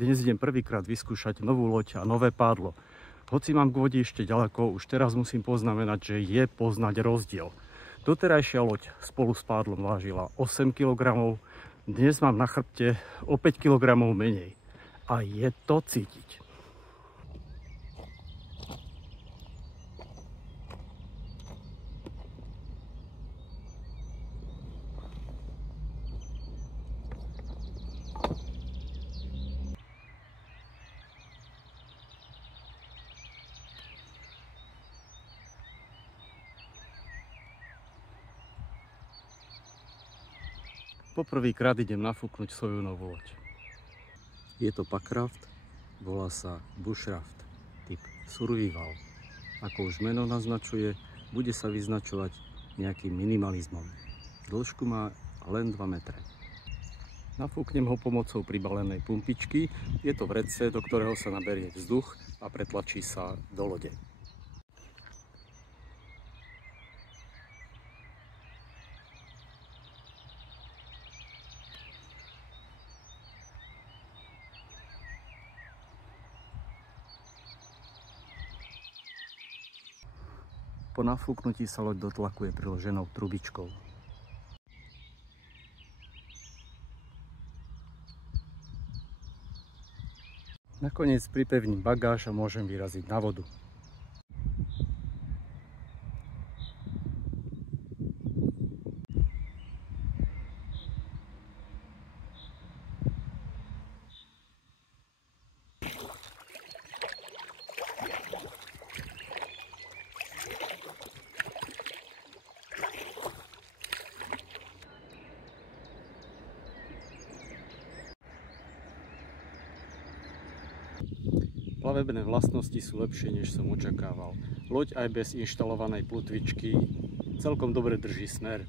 Dnes idem prvýkrát vyskúšať novú loď a nové pádlo. Hoci mám k vode ešte ďaleko, už teraz musím poznamenať, že je poznať rozdiel. Doterajšia loď spolu s pádlom vážila 8 kg, dnes mám na chrbte o 5 kg menej. A je to cítiť. Poprvýkrát idem nafúknuť svoju novú loď. Je to Packraft, volá sa Bushraft, typ survival. Ako už meno naznačuje, bude sa vyznačovať nejakým minimalizmom. Dĺžku má len 2 metre. Nafúknem ho pomocou pribalenej pumpičky. Je to vrecé, do ktorého sa naberie vzduch a pretlačí sa do lode. Po nafúknutí sa loď dotlakuje priloženou trubičkou. Nakoniec pripevním bagáž a môžem vyraziť na vodu. Plavebné vlastnosti sú lepšie, než som očakával. Loď aj bez inštalovanej plutvičky celkom dobre drží smer.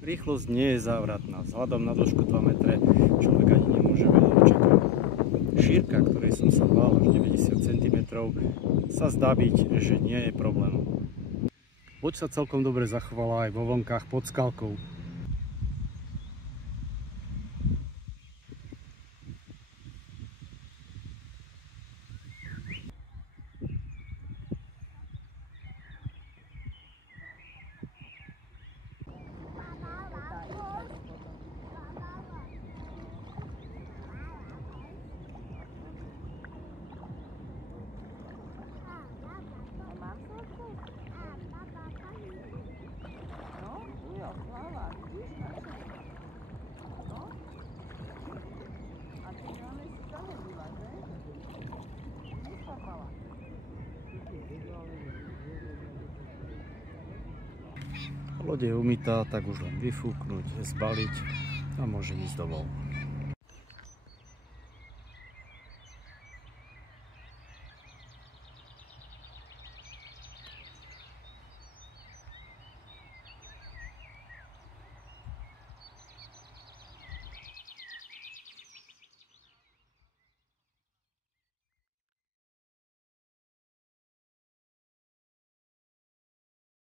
Rýchlosť nie je závratná. Vzhľadom na dĺžku 2 metre človek ani nemôže veľa očakávať. Šírka, ktorej som sa bál, až 90 cm, sa zdá byť, že nie je problém. Loď sa celkom dobre zachovala aj vo vonkách pod skalkou. Loď je umytá, tak už len vyfúknuť, zbaliť a môžem ísť domov.